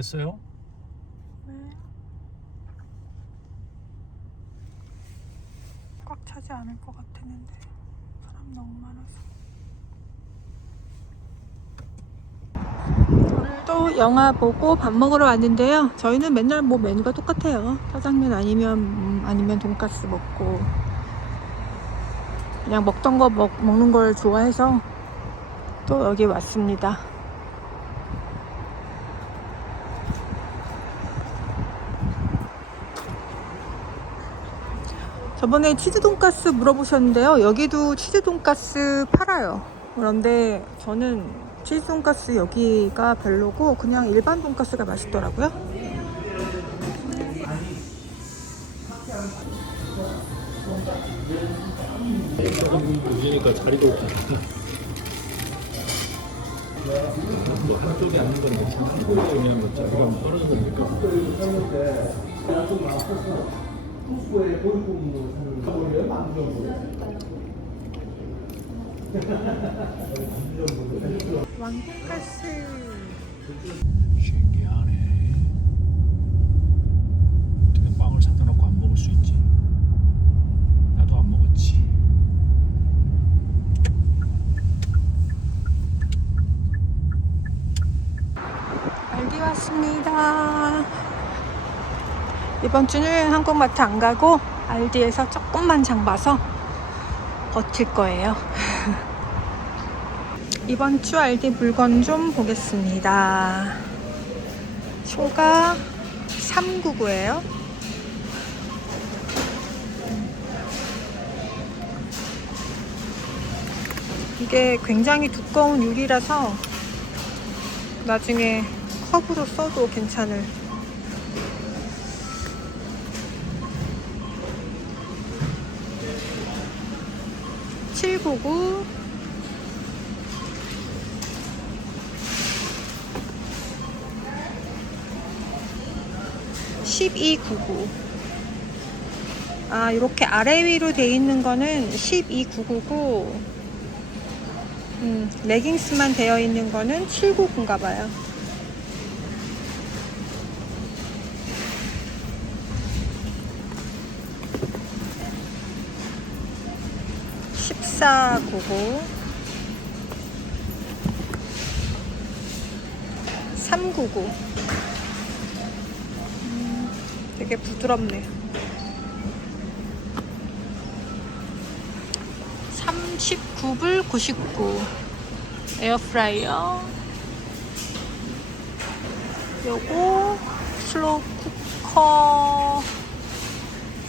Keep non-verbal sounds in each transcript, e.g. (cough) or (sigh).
어땠어요? 꽉 차지 않을 것 같았는데 사람 너무 많아서. 오늘도 영화 보고 밥 먹으러 왔는데요. 저희는 맨날 뭐 메뉴가 똑같아요. 짜장면 아니면 음, 아니면 돈가스 먹고 그냥 먹던 거 먹, 먹는 걸 좋아해서 또 여기 왔습니다 저번에 치즈 돈가스 물어보셨는데요. 여기도 치즈 돈가스 팔아요. 그런데 저는 치즈 돈가스 여기가 별로고 그냥 일반 돈가스가 맛있더라고요. 요즘이니까 자리가 없잖아. 뭐 한쪽이 앉는 건 괜찮아. 그냥 뭐 자리가 떨어 진 거니까. 왕돈가스. 신기하네. 어떻게 빵을 사다 놓고 안 먹을 수 있지? 나도 안 먹었지. 알디 왔습니다. 이번 주는 한국마트 안 가고 알디에서 조금만 장 봐서 버틸 거예요. (laughs) 이번 주 알디 물건 좀 보겠습니다. 초가 399예요. 이게 굉장히 두꺼운 유리라서 나중에 컵으로 써도 괜찮을 (799) (1299) 아 이렇게 아래 위로 돼 있는 거는 (1299고) 음, 레깅스만 되어 있는 거는 799인가 봐요. (1499) (399) 음, 되게 부드럽네. 39불 99 에어프라이어. 요거 슬로우 쿠커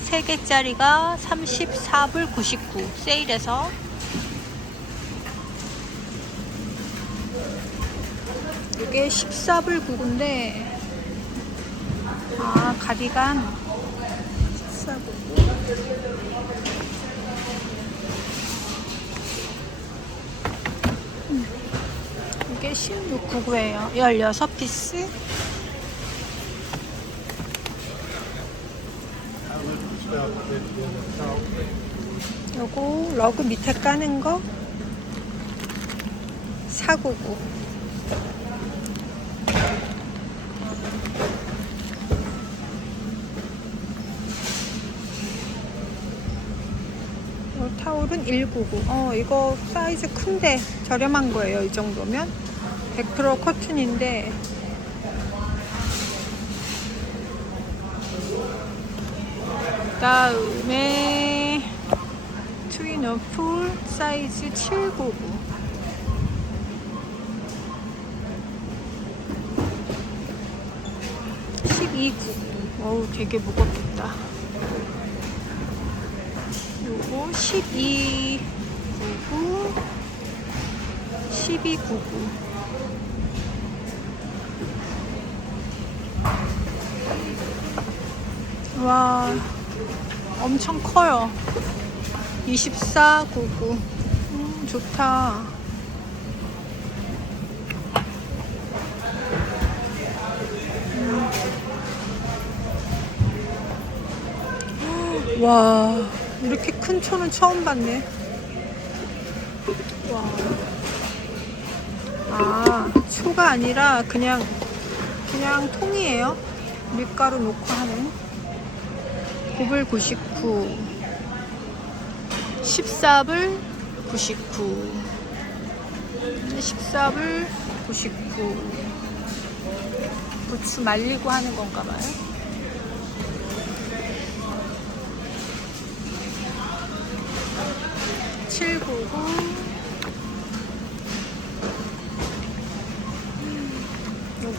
3개짜리가 34불 99 세일해서 이게 14불 99인데 아 가디건 14불 이게 1699예요. 16피스. 요거 러그 밑에 까는 거 499. 요 타올은 199. 어, 이거 사이즈 큰데 저렴한 거예요. 이 정도면. 100% 커튼인데. 다음에 트위너 풀 사이즈 799. (1299) 어우 되게 무겁겠다 요거 12 99 12 99 와, 엄청 커요. 24 99 음, 좋다. 음. 와, 이렇게 큰 초는 처음 봤네. 와. 아, 초가 아니라 그냥 그냥 통이에요. 밀가루 넣고 하는 9불 99 14불 99 14불 99 부추 말리고 하는 건가 봐요.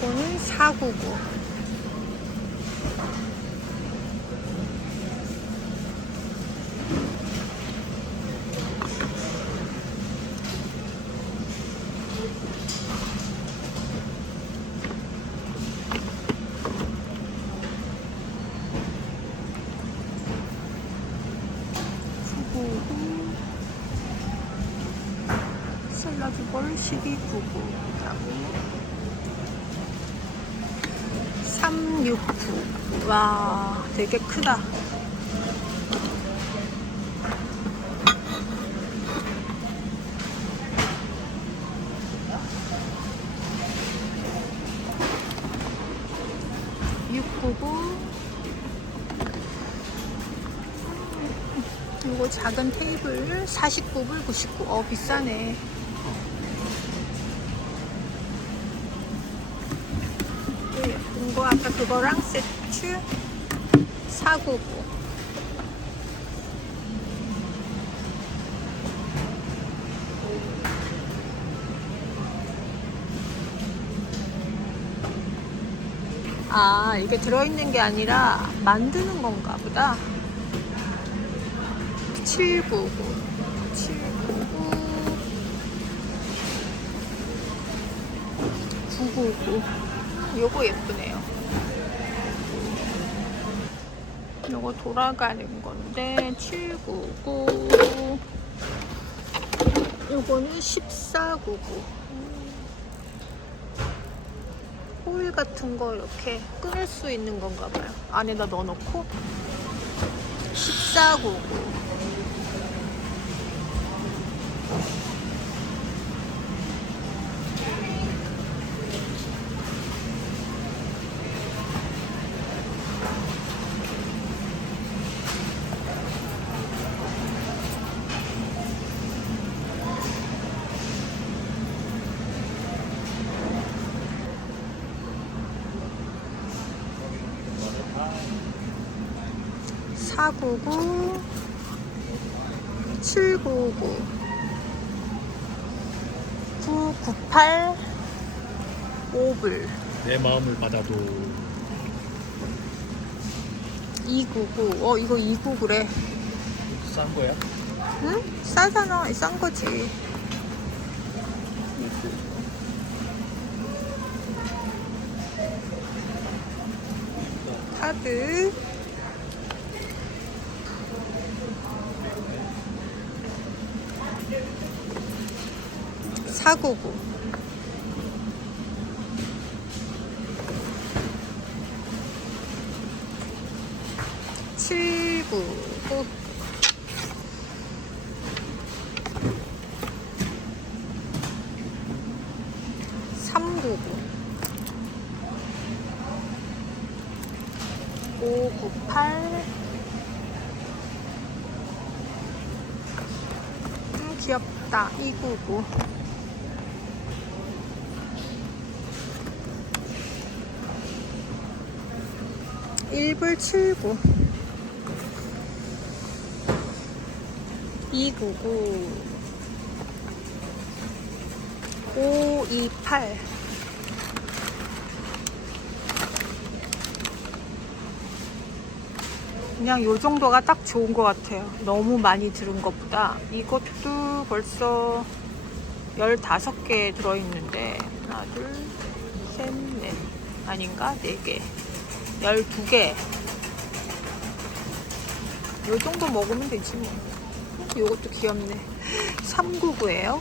요거는 499 와, 되게 크다. 육구구 이거 작은 테이블 49불 99. 어 비싸네. 또 예쁜 거 아까 그거랑 세트 499 아 이게 들어있는 게 아니라 만드는 건가 보다. 799 799 999 요거 예쁘네요. 요거 돌아가는 건데 799 요거는 1499 호일 같은 거 이렇게 끊을 수 있는 건가 봐요. 안에다 넣어놓고. 1499 499 799 998 5불. 내 마음을 받아도. 299 어 이거 299래. 싼 거야? 응? 싸잖아. 싼 거지. 카드 사구구 칠구구 삼구구. 오구팔. 음 귀엽다. 이구구 일불 칠구 이구구 오이팔 그냥 요 정도가 딱 좋은 것 같아요. 너무 많이 들은 것보다. 이것도 벌써 15개 들어있는데, 하나, 둘, 셋, 넷. 아닌가? 4개. 12개. 요 정도 먹으면 되지 뭐. 요것도 귀엽네. 399예요.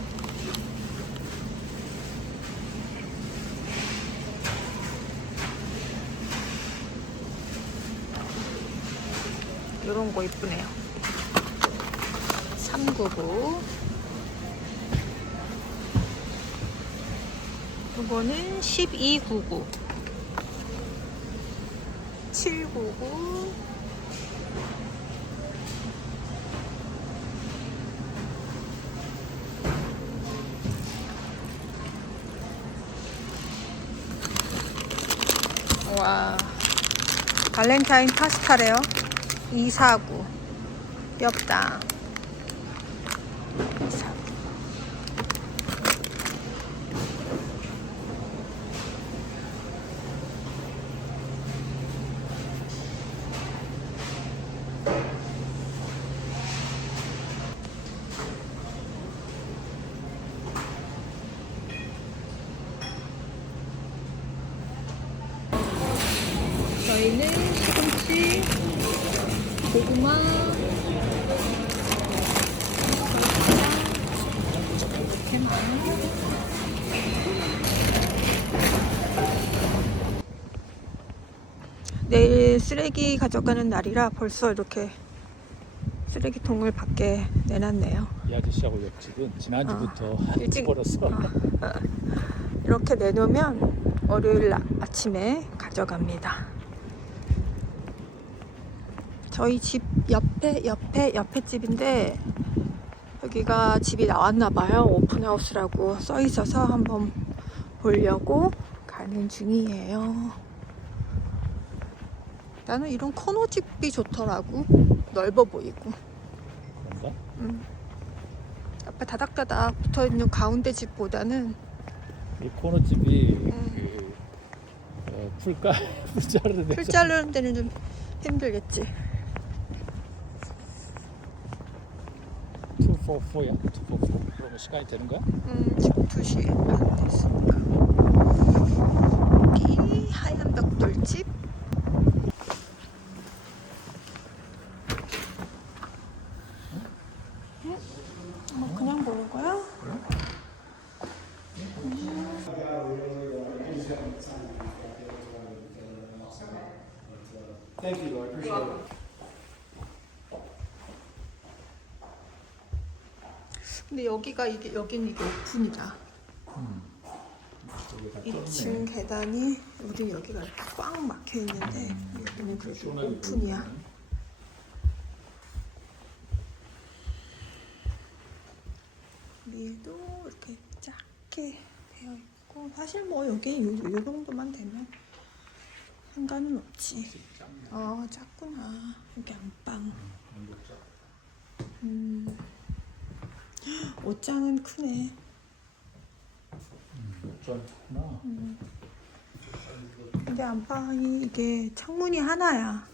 요런 거 이쁘네요. 399. 요거는 1299. 799 와. 발렌타인 파스타래요? 249 엽당 저희는 시금치, 고구마, 내일 쓰레기 가져가는 날이라 벌써 이렇게 쓰레기통을 밖에 내놨네요. 이 아저씨하고 옆집은 지난주부터 (laughs) 일찍- 버렸어. 이렇게 내놓으면 월요일 아- 아침에 가져갑니다. 저희 집 옆에 옆에 옆에 집인데 여기가 집이 나왔나 봐요. 오픈하우스라고 써 있어서 한번 보려고 가는 중이에요. 나는 이런 코너 집이 좋더라고. 넓어 보이고. 그런가? 옆에 다닥다닥 붙어 있는 가운데 집보다는 이 코너집이 음. 그 어, 풀까 (laughs) 풀 자르는 풀 데서 자르는 데는 좀 힘들겠지. 244야? 244. 그러면 시간이 되는 거야? 음, 지금 2시 반 됐으니까. 여기 하얀 벽돌집. 응? 뭐 그냥 보는 거야? Thank you, I appreciate it. 근데 여기가 이게 여기는 이게 오픈이다. 여기 다 2층 계단이 우리 여기가 이렇게 꽉 막혀 있는데 여기는 그래도 오픈이야. 밀도 이렇게 작게 되어 있고 사실 뭐 여기 요, 요 정도만 되면 상관은 없지. 어 작구나 여기 안방. 음 (gasps) 옷장은 크네. 좋구나. 근데 안방이 이게 창문이 하나야.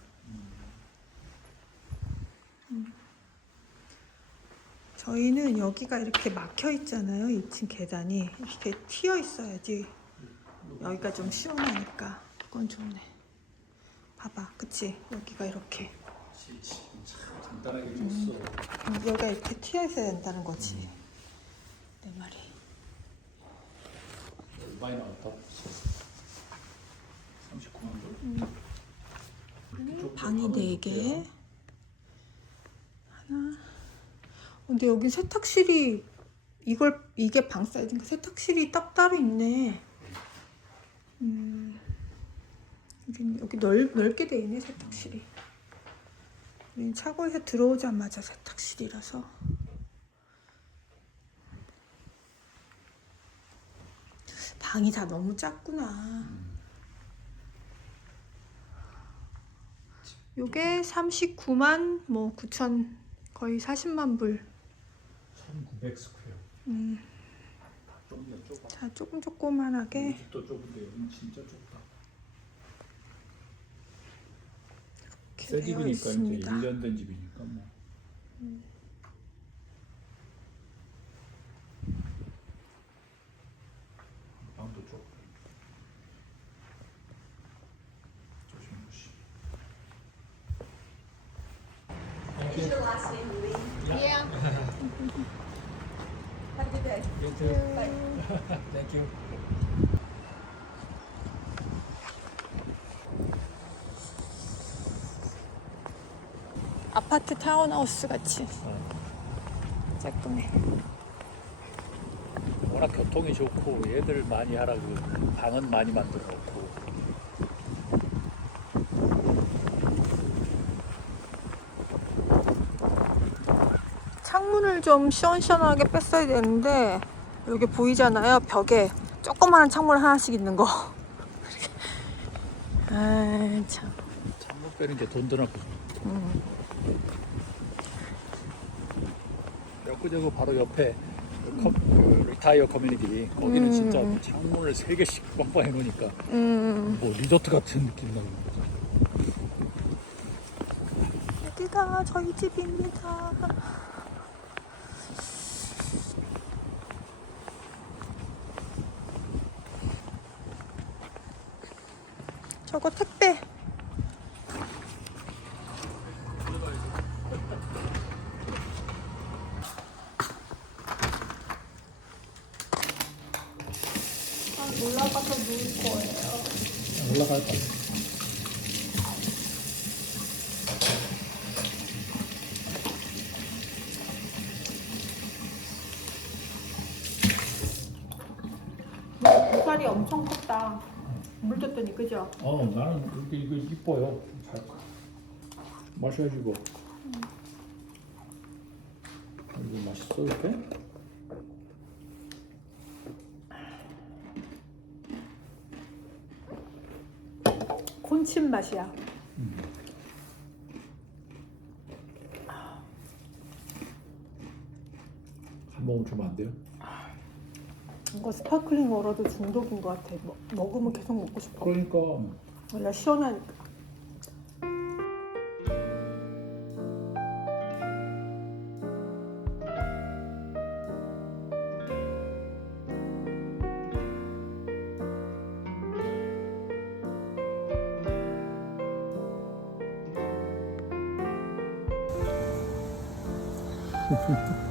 음. 저희는 여기가 이렇게 막혀 있잖아요. 2층 계단이 이렇게 튀어 있어야지 여기가 좀 시원하니까 그건 좋네. 봐봐, 그치? 여기가 이렇게 참 간단하게 줬어. 음, 여기가 이렇게 튀어 있어야 된다는 거지. 내 말이. 많이 나왔다. 39만 원. 음, 방이 4개 하나 근데 여기 세탁실이 이걸 이게 방 사이즈인가 세탁실이 딱 따로 있네 음 여기, 넓, 넓게 돼 있네 세탁실이 차고에서 들어오자마자 세탁실이라서. 방이 다 너무 작구나. 요게 39만 뭐 9천 거의 40만 불. 1900 스퀘어. 음, 조금 조그만하게. 좁은데 여기는 진짜 좁다. 이렇게 새 되어 집이니까 이제 있습니다. 1년 된 집이니까 뭐. 방도 좁고. 조심조심. Is your last name Lee? Yeah. Have a good day. You too. Thank you. 아파트 타운하우스 같이. 짝동네 워낙 교통이 좋고 얘들 많이 하라고 방은 많이 만들어 놓고. 창문을 좀 시원시원하게 뺐어야 되는데 여기 보이잖아요 벽에. 조그마한 창문 하나씩 있는 거. (laughs) 아참. 창문 빼는 게 돈 드나 보죠 엊그저그 바로 옆에 그 커, 그 리타이어 커뮤니티 거기는 음. 진짜 창문을 세 개씩 빡빡 해놓으니까 음. 뭐 리조트 같은 느낌 나는 거죠. 여기가 저희 집입니다. 저거 택배. 아, 올라가서 누울 거예요. 올라갈 거 물살이 엄청 컸다. 물 줬더니 그죠? 어 나는 이렇게 이거 이뻐요. 잘 마셔야지 이거. 아, 이거 맛있어 이렇게? 콘칩 맛이야. 한 모금 주면 안 돼요? 뭔가 스파클링 워러도 중독인 것 같아. 먹, 먹으면 계속 먹고 싶어. 그러니까 원래 시원하니까. (laughs)